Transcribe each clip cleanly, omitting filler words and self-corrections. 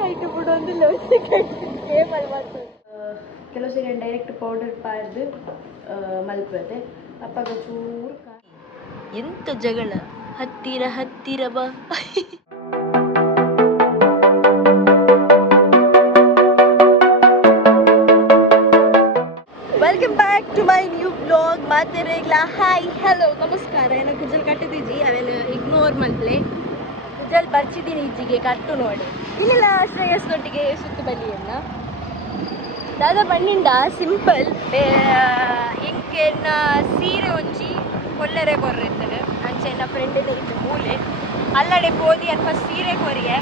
Kite ಬಿಡೋದಿಲ್ಲ cable ಮಾಡ್ತದೆ ಕೆಲವು ಸರಿ ಡೈರೆಕ್ಟ್ ಪೌಡರ್ ಪಾಡ್ದು ಮಲ್ಪದೆ ಅಪ್ಪಾಗ ಚೂರು ಎಂತ ಜಗಳ ಹತ್ತಿರ ಹತ್ತಿರ ಬಾ. Welcome back to my new blog. ಮಾತೆರೆಗ್ಲ ಹಾಯ್ ಹಲೋ ನಮಸ್ಕಾರ. ಏನೋ ಕುಜಲ್ ಕಟ್ಟಿದ್ದೀಜಿ ಅವೇನು ಇಗ್ನೋರ್ ಮಲ್ಪಲೆ ಕುಜಲ್ ಬರ್ಚಿದ್ದೀನಿ ಈಜಿಗೆ ಕಟ್ಟು ನೋಡಿ ಇಲ್ಲ ಶ್ರೇಯಸ್ನೊಟ್ಟಿಗೆ ಸುತ್ತು ಬಲಿಯನ್ನ ದಾದಾ ಬಣ್ಣಿಂದ ಸಿಂಪಲ್ ಇಂಕೆನ್ನ ಸೀರೆ ಒಂಜಿ ಕೊಲ್ಲರೆ ಕೊರ್ರೆತ್ತನು ಅಂಚೆನ್ನ ಫ್ರೆಂಡಿನ ಇತ್ತು ಮೂಲೆ ಅಲ್ಲಡೆ ಪೋದಿ ಅಲ್ಪ ಸೀರೆ ಕೊರಿಯೆ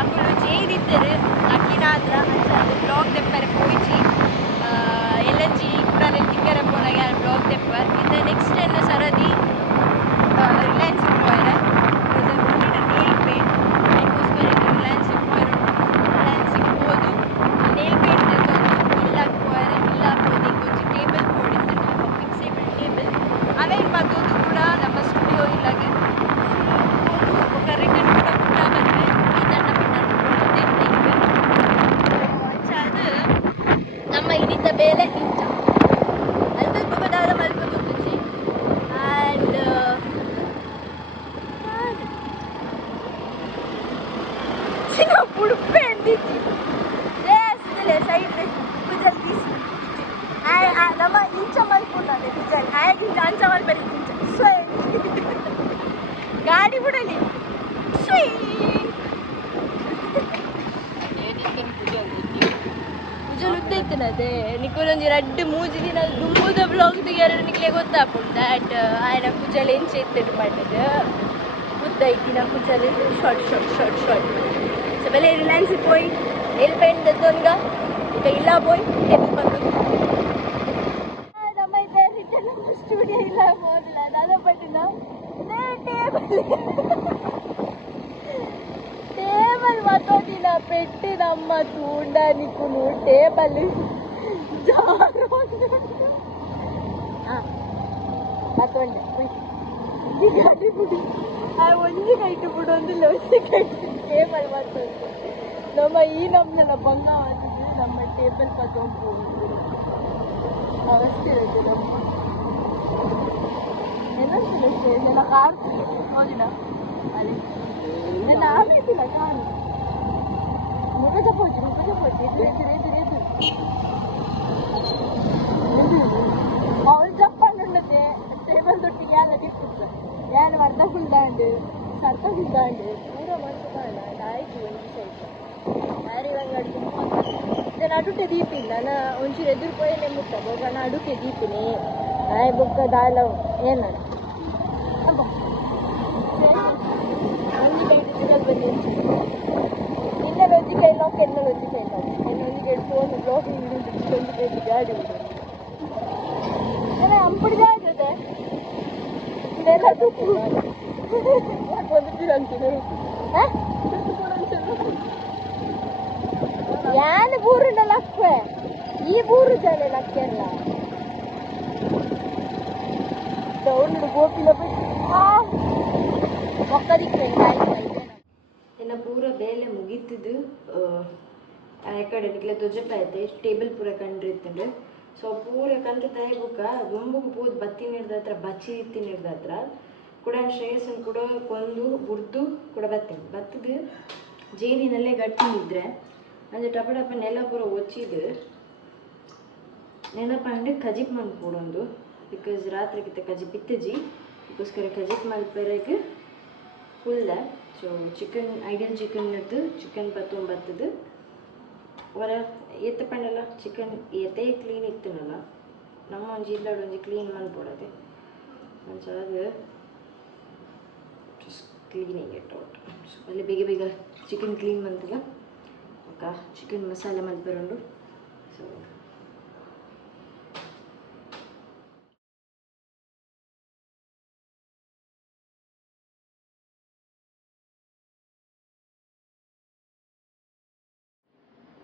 ಅಕ್ಕಳು ಜೇದಿತ್ತರು ಅಕ್ಕಿನ ಹತ್ರ ಅಂಚ ಅದು ಬ್ಲಾಗ್ ತೆಪ್ಪರೆ ಪೋಯ್ಚಿ ಎಲ್ಲಂಜಿ ಕೂಡ ತಿಕ್ಕರೆ ಪೋನಾಗ ಬ್ಲಾಗ್ ತೆಪ್ಪರ್ ಇದು ನೆಕ್ಸ್ಟ್ ಎನ್ನ ಸರದಿ ರಿಲಯನ್ಸ್ ಪೋಯರೆ ನೇಲ್ ಪೇಂಟ್ ಅದಕ್ಕೋಸ್ಕರ ರಿಲಯನ್ಸ್ ಪೋಯರು ರಿಲಯನ್ಸಿಗೆ ಹೋದು ನೇಲ್ ಪೇಂಟ್ ಇಲ್ಲ ಪೋಯರೆ ಇಲ್ಲ ಪೋದಿ ಕೊಂಚ ಟೇಬಲ್ ಪೋಡಿತ್ತು ಫಿಕ್ಸೇಬಲ್ ಟೇಬಲ್ ಅವೇ ಮತ್ತೊಂದು ಕೂಡ ನಮ್ಮ ಸ್ಟುಡಿಯೋ ಇಲ್ಲಾಗೆ ఒక రిటర్న్ కూడా ఉంటామంటే ಇದನ್ನ ಅದು ನಮ್ಮ ಇದಿದ್ದ ಬೇಲೆ ಇಂಚ ಅದು ಗೊಬ್ಬದಾದ ಮಲ್ಪ ಗೊತ್ತಿಸಿ ಆ್ಯಂಡ್ ಉಡುಪೆ ಅಂದಿದ್ದಿ ರೇಸ್ತಲೆ ಸೈಡ್ ಕುಜಲ್ ಬೀಸಿ ನಮ್ಮ ಇಂಚ ಮಲ್ಪುಂಡದೆ ಕುಜಲ್ ಆಯ್ತು ಅಂಚ ಮಲ್ಪರಿ ಇಂಚ ಸೊ ಗಾಡಿ ಬಿಡಲಿ ಕುಜಲ್ ಉದ್ದೈತನದೆ ನಿಕ್ಕೊಂಜಿ ರಡ್ಡು ಮೂಜಿ ದಿನ ದುಂಬುದ ಬ್ಲಾಗ್ ತೆಗಿಯಾರ ನಿಕ್ಲೆ ಗೊತ್ತಾಪುಂಡು ದ್ಯಾಟ್ ಆಯ್ನ ಕುಜಲ್ ಎಂಚೆ ಎತ್ತಿಟ್ಟು ಮಾಡಿದ್ದು ಉದ್ದೈತಿನ ಕುಜಲ್ ಶಾರ್ಟ್ ಶಾರ್ಟ್ ಶಾರ್ಟ್ ಶಾರ್ಟ್ ಸೊ ಬೆಲೆ ರಿಲಯನ್ಸಿಗೆ ಪೋಯಿ ನೇಲ್ ಪೇಂಟ್ ದತ್ತೊನ್ಗ ಈಗ ಇಲ್ಲ ಪೋಯಿ ಟೇಬಲ್ ಬಂದು ನಮ್ಮ ಇದೆ ರಿಟರ್ನ್ ನಮ್ಮ ಸ್ಟುಡಿಯೋ ಇಲ್ಲ ಹೋಗಿಲ್ಲ ದಾದಾ ಪಟ್ಟಿನ ಟೇಬಲ್ ಮತ್ತೋಟಿನ ಪೆಟ್ಟಿ ನಮ್ಮ ತೂಂಡ ನಿಕ್ಕುನು ಟೇಬಲ್ ಮತ್ತೊಂಡೆ ಗಾಡಿ ಬಿಡಿ ಒಂಜಿ ಕೈಟು ಬಿಡೋದಿಲ್ಲ ಒಂಜಿ ಕೈಟು ಟೇಬಲ್ ಮತ್ತೊಂದು ನಮ್ಮ ಈ ನಮ್ಮನ್ನ ಬಂಗ ಮಾಡ್ತಿದ್ವಿ ನಮ್ಮ ಟೇಬಲ್ ಮತ್ತೊಂದು ಅವಸ್ಥೆ ಇರುತ್ತೆ ನಮ್ಮ ಏನಂತಲೇ ನನ್ನ ಕಾರ್ ಹೋಗಿನ ಅಲ್ಲಿ ನನ್ನ ಆಮೇಲಿಲ್ಲ ಕಾರು ಮುಖ ಚಪ್ಪೋಚಿ ಎದ್ದು ಅವ್ರು ಚಪ್ಪಂಡುಂಡದೆ ಟೇಬಲ್ ತೊಟ್ಟಿಗೆ ಯಾರ ಗಿಟ್ಟಿಲ್ಲ ಯಾರು ಅರ್ಧ ಫುಲ್ದಾಂಡು ಸರ್ತ ಫುಲ್ದಾಂಡು ಪೂರ ಮನಸ್ಸು ಕಾಣ ಆಯ್ತು ಒಂದು ಸೈಟ್ ಯಾರು ಇವಾಗ ಅಡುಗೆ ಅಡುಗೆ ದೀಪಿಲ್ಲ ನಾನು ಒಂಚೂರು ಎದುರು ಪೋಯಲ್ಲೇ ಮುಟ್ಟ ಬೋಗ ನಾನು ಅಡುಗೆ ದೀಪಿನಿ ನಾಯಿ ಬುಕ್ಕ ದಾಲ ಏನು ಅಬ್ಬ ಒಂದು ಕೈಟ್ ಸಿಗಲ್ ಬಂದು ಇನ್ನೊಂದು ಒಂಜಿ ಕೈ ಲಾಕ್ ಇನ್ನೊಂದು ಒಂಜಿ ಕೈ ಲಾಕ್ ಇನ್ನೊಂದು ಕೈ ಫೋನ್ ಬ್ಲಾಕ್ ಒಂದು ಕೈ ಗಾಡಿ ಉಂಟು ಅಂಪುಡಿ ಜಾಗ್ರತೆ ಇದೆಲ್ಲ ತುಪ್ಪು ಒಂದು ಪೀರ್ ಅಂತೀನಿ ಯಾನು ಬೂರುಂಡ ಲಕ್ವೆ ಈ ಬೂರು ಜಾಲೆ ಲಕ್ಕೆಲ್ಲ ಉಂಡು ಗೋಪಿಲ ಒಕ್ಕದಿಕ್ಕೆ ಇನ್ನ ಪೂರ ಬೇಲೆ ಮುಗೀತಿದ್ದು ಆ ಕಡೆ ನಿಕ್ಲೆ ದೊಜ್ಜಪ್ಪ ಐತೆ ಟೇಬಲ್ ಪೂರ ಕಂಡಿರ್ತಂಡು ಸೊ ಪೂರ ಕಂತ ತಾಯಿಬುಕ್ಕ ದುಂಬುಕು ಪೂದ್ ಬತ್ತಿ ನೀಡ್ದ ಹತ್ರ ಬಚ್ಚಿ ಇತ್ತಿ ನೀಡ್ದ ಹತ್ರ ಕೂಡ ಶ್ರೇಯಸ್ಸನ್ನು ಕೂಡ ಕೊಂದು ಬುಡ್ದು ಕೂಡ ಬತ್ತದು ಜೇನಿನಲ್ಲೇ ಗಟ್ಟಿದ್ರೆ ಅಂದರೆ ಟಪ ಟಪ ನೆಲ ಪೂರ ಒಚ್ಚಿದು ನೆನಪಂಡು ಕಜಿಪ್ ಮನ್ ಕೂಡೊಂದು ಬಿಕಾಸ್ ರಾತ್ರಿಗಿತ್ತ ಕಜಿಪ್ ಇತ್ತಜಿ ಅದಕ್ಕೋಸ್ಕರ ಕಜಿಪ್ ಮಲ್ಪೆರೆಗೆ ಫುಲ್ಲ ಸೊ ಚಿಕನ್ ಐಡಿಯಲ್ ಚಿಕನ್ ಬತ್ತದು ಹೊರ ಎತ್ತ ಪಂಡಲ್ಲ ಚಿಕನ್ ಎತ್ತೇ ಕ್ಲೀನ್ ಇತ್ತನಲ್ಲ ನಮ್ಮ ಒಂಜಿ ಇಲ್ಲಾಡು ಒಂಜಿ ಕ್ಲೀನ್ ಮನ್ಪೊಡದೆ ಅಂಚ ಅದು ಕ್ಲೀನಿಂಗ್ ಇಟ್ ಔಟ್ ಸೊ ಅಲ್ಲಿ ಬೇಗ ಚಿಕನ್ ಕ್ಲೀನ್ ಮಂತಿಲ್ಲ ಅಕ್ಕ ಚಿಕನ್ ಮಸಾಲೆ ಮಲ್ಪೆರುಂಡು ಸೊ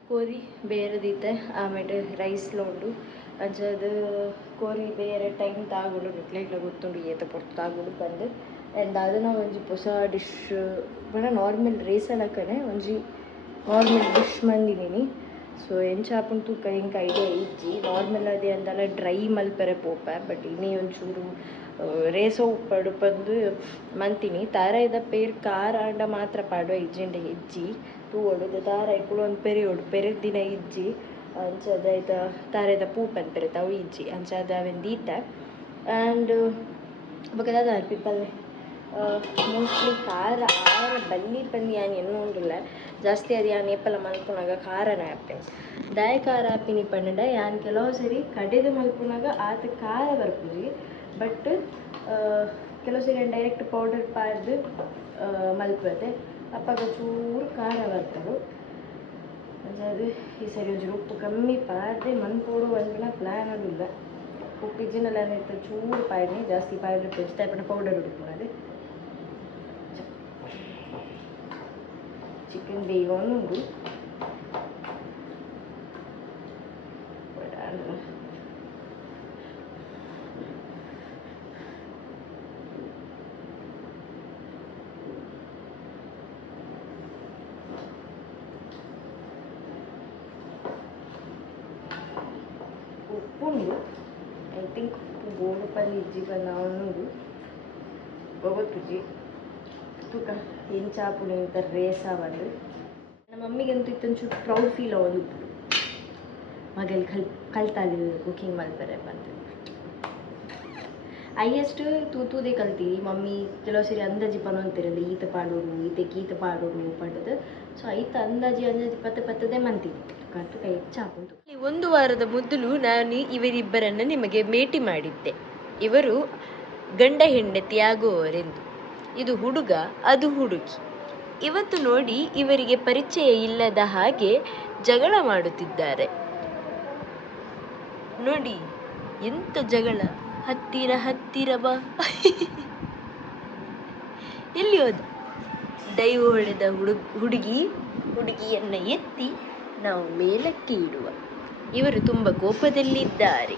ಕೋರಿ ಬೇರೆದಿತ್ತೆ ಆಮೇಲೆ ರೈಸ್ಲ ಉಂಡು ಅಂಚದು ಕೋರಿ ಬೇರೆ ಟೈಮ್ ತಾಗುಂಡು ನಿಕ್ಲೆಗ್ಲ ಗೊತ್ತುಂಡು ಏತ ಪೊರ್ತು ತಾಗುಂಡು ಬಂದು ಆ್ಯಂಡ್ ಅದನ್ನ ಒಂಜಿ ಹೊಸ ಡಿಶ್ ಪಂಡ ನಾರ್ಮಲ್ ರೇಸಲಕ್ಕನೆ ಒಂಜಿ ನಾರ್ಮಲ್ ಡಿಶ್ ಮಂದಿನಿ. ಸೊ ಎಂಚಾಪುನ ತೂಕ ಹಿಂಗೆ ಐಡಿಯಾ ಇಜ್ಜಿ ನಾರ್ಮಲ್ ಅದೇ ಅಂದಲ್ಲ ಡ್ರೈ ಮಲ್ಪೆರೆ ಪೋಪ ಬಟ್ ಇನ್ನೇ ಒಂಚೂರು ರೇಸೋ ಉಪ್ಪಡು ಬಂದು ಮಂತೀನಿ ತಾರ ಇದ ಪೇರು ಖಾರ ಅಂಡ ಮಾತ್ರ ಪಾಡುವ ಇಜ್ಜಿಂಡೆ ಇಜ್ಜಿ ತೂವೊಡು ತಾರ ಇಕ್ಕಳು ಒಂದು ಪೆರಿಯೋಡು ಪೆರೆದ ದಿನ ಇಜ್ಜಿ ಅಂಚದ ಇದು ತಾರದ ಪೂಪನ್ ಪೆರೆತ ಅವು ಇಜ್ಜಿ ಅಂಚದ ಅವೆಂದೀತ ಆ್ಯಂಡ್ ಬಕದಾದ ಪೀಪಲ್ ಮೋಸ್ಟ್ಲಿ ಖಾರ ಆರ ಬಲ್ಲಿ ಪಂದಿ ಯಾನ್ ಎನ್ನುಂಡಿಲ್ಲ ಜಾಸ್ತಿ ಅದು ಯಾನ್ ಏಪಲ ಮಲ್ಪುನಾಗ ಖಾರನ ಆಪೆ ದಾಯ ಖಾರ ಆಪಿನಿ ಪಂಡ ಯಾನ್ ಕೆಲವು ಸರಿ ಕಡೆದು ಮಲ್ಪುನಾಗ ಆತ ಖಾರ ಬರ್ಪುಜಿ ಬಟ್ ಕೆಲವು ಸರಿ ಡೈರೆಕ್ಟ್ ಪೌಡರ್ ಪಾಡ್ದು ಮಲ್ಪದೆ ಅಪ್ಪಾಗ ಚೂರು ಖಾರ ಬರ್ತದೆ ಅದು ಈ ಸರಿ ಒಂಚೂರು ಉಪ್ಪು ಕಮ್ಮಿ ಪಾಡ್ದೆ ಮನ್ಪೋಡು ಒಂದಿನ ಪ್ಲ್ಯಾನ್ ಅದಿಲ್ಲ ಉಪ್ಪು ಇಜ್ಜಿನೆಲ್ಲ ಏನಿರ್ತದೆ ಚೂರು ಪಾಡ್ನಿ ಜಾಸ್ತಿ ಪಾಡ್ರೆ ಪೆಸ್ಟ್ ಟೈಪಿನ ಪೌಡರ್ ಹುಡುಕ್ಬೋದು ಚಿಕನ್ ಬೇಯೋನುಂಡು ಉಪ್ಪುಂಡು ಐ ಥಿಂಕ್ ಉಪ್ಪು ಗೋಡು ಪಲ್ಲಿ ಇಜ್ಜಿ ಬಂದು ಗೊತ್ತುಜಿ ತೂಕ ಎಂಚಾಪುಡು ಇಂಥ ರೇಸ ಬಂದು ನಮ್ಮ ಮಮ್ಮಿಗಂತೂ ಇತ್ತೊಂಚೂರು ಪ್ರೌಡ್ ಫೀಲ್ ಆಗೋದು ಮಗಲ್ಲಿ ಕಲ್ತಾಲಿ ಕುಕಿಂಗ್ ಮಲ್ಪರೆ ಬಂದು ಹೈಯೆಸ್ಟ್ ತೂತೂದೇ ಕಲ್ತೀವಿ ಮಮ್ಮಿ ಕೆಲವು ಸರಿ ಅಂದಾಜಿ ಪನೊಂತಿರಲ್ಲ ಈತ ಪಾಡೋಡು ಈತ ಪಾಡೋಡು ಪಟ್ಟದು ಸೊ ಐತ ಅಂದಾಜಿ ಪತ್ತದೇ ಮಂತೀನಿ ಕಟ್ಟು ಕೈ ಹೆಚ್ಚಾಪುಂಟು. ಒಂದು ವಾರದ ಮೊದಲು ನಾನು ಇವರಿಬ್ಬರನ್ನು ನಿಮಗೆ ಭೇಟಿ ಮಾಡಿದ್ದೆ. ಇವರು ಗಂಡ ಹೆಂಡತಿಯಾಗುವವರೆಂದು. ಇದು ಹುಡುಗ ಅದು ಹುಡುಗಿ. ಇವತ್ತು ನೋಡಿ ಇವರಿಗೆ ಪರಿಚಯ ಇಲ್ಲದ ಹಾಗೆ ಜಗಳ ಮಾಡುತ್ತಿದ್ದಾರೆ. ನೋಡಿ ಎಂತ ಜಗಳ, ಹತ್ತಿರ ಬಾ ಎಲ್ಲಿ ಹೋದ ಡೈವ್ ಹೊಡೆದ ಹುಡುಗಿಯನ್ನ ಎತ್ತಿ ನಾವು ಮೇಲಕ್ಕೆ ಇಡುವ. ಇವರು ತುಂಬ ಕೋಪದಲ್ಲಿದ್ದಾರೆ.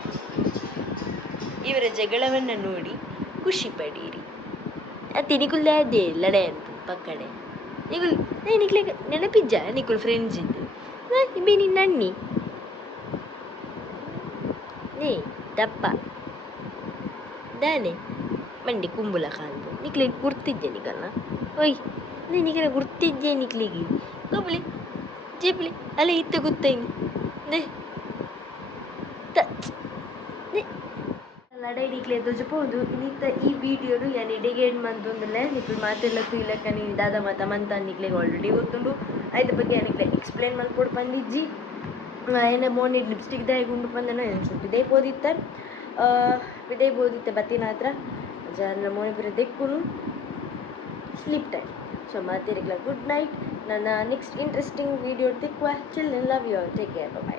ಇವರ ಜಗಳವನ್ನು ನೋಡಿ ಖುಷಿ ಪಡೀರಿ. ತಿನಿಕುಲ್ಲಾದೆ ಲಡೆ ಅಂತ ಪಕ್ಕಡೆ ನಿಕ್ಲೆ ನೆನಪಿಜ್ಜ ನಿಕುಲ್ ಫ್ರೆಂಡ್ಸ್ ಇದ್ದು ಇಬ್ಬೇ ನಿನ್ನ ಅಣ್ಣಿ ನೇ ದಪ್ಪ ದಾನೆ ಮಂಡಿ ಕುಂಬುಲ ಕಾಂದು ನಿಕ್ಲಿಗೆ ಗುರ್ತಿದ್ದೆ ನಿಕಲ್ಲ ಒಯ್ ನಿಕಲ ಗುರ್ತಿದ್ದೆ ನಿಕ್ಲಿಗೆ ಗೊಬ್ಬಲಿ ಜೇಪ್ಲಿ ಅಲ್ಲ ಇತ್ತ ಗೊತ್ತೇನು ನೇ ಲಡೈ ನಿಕ್ಲೆ ದೊಜಪೋದು ನಿತ್ತ ಈ ವಿಡಿಯೋನು ಯಾನ್ ಎಡೆಗೇಡ್ ಮಂತೊಂದುಲ್ಲೆ ನಿಕ್ಲು ಮಾತೆಲ್ಲತ್ತು ಇಲ್ಲಕ್ಕ ನೀವು ದಾದ ಮಾತ ಮಂತ ನಿಕ್ಲೆಗೆ ಆಲ್ರೆಡಿ ಗೊತ್ತುಂಡು ಐತ ಬಗ್ಗೆ ನಿಕ್ಲೆ ಎಕ್ಸ್ಪ್ಲೇನ್ ಮಲ್ಪೊಡು ಬಂದಿಜ್ಜಿ ಏನ ಮೋನಿ ಲಿಪ್ಸ್ಟಿಕ್ ದಾಯ ಗುಂಡು ಬಂದನ ಏನು ವಿದಯ್ ಬೋದಿತ್ತೆ ಬತ್ತಿನ ಹತ್ರ ಜನ ಮೋನಿ ಬರ ದೆಕ್ಕುನು ಸ್ಲೀಪ್ ಟೈಮ್. ಸೊ ಮಾತಿರಿಗ್ಲ ಗುಡ್ ನೈಟ್. ನನ್ನ ನೆಕ್ಸ್ಟ್ ಇಂಟ್ರೆಸ್ಟಿಂಗ್ ವಿಡಿಯೋ ತಿಕ್ಕುವ chill love you take care by.